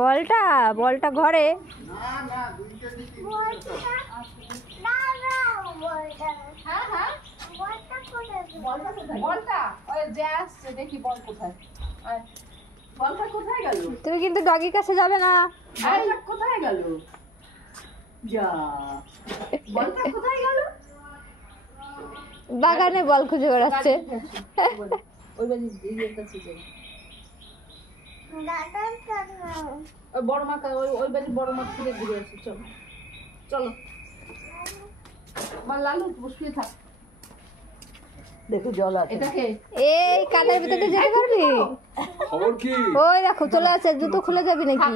বলটা বলটা ঘরে তুমি কিন্তু ডগির কাছে যাবে না। কোথায় গেল? বাগানে বল খুঁজে বেড়াচ্ছে। বড় মা ওই বাড়ি বড় মা থেকে ঘুরে আসি। চলো চলো লালু শুয়ে থাক। দেখো জল আছে। এটাকে এই কাদার ভিতরে যেতে পারবি? খবর কি? ওই দেখো চলে আসছে। জুতো খুলে যাবি নাকি?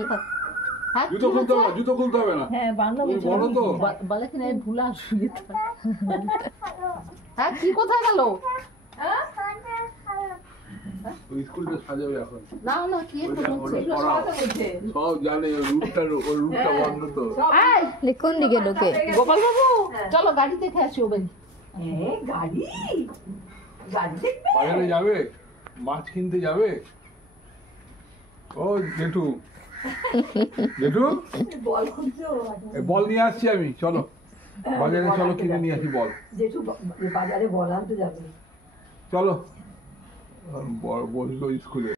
জুতো খুলতে হবে, জুতো খুলতে হবে না। হ্যাঁ বাংলা বড় তো বলে কি না ভুলা শুয়ে থাক। হ্যাঁ কি কোথায় গেল? স্কুলটা সাজাবে এখন। না না কি সব জানে রুটটা বন্ধ তো। কোন দিকে ঢোকে? গোপাল বাবু চলো গাড়ি দেখে আসি। ও বাড়ি গাড়ি বাজারে যাবে, মাছ কিনতে যাবে। ও জেঠু জেঠু বল নিয়ে আসছি আমি। চলো বাজারে চলো, কিনে নিয়ে আসি বল। জেঠু বাজারে বল আনতে যাবে। চলো বসলো স্কুলে।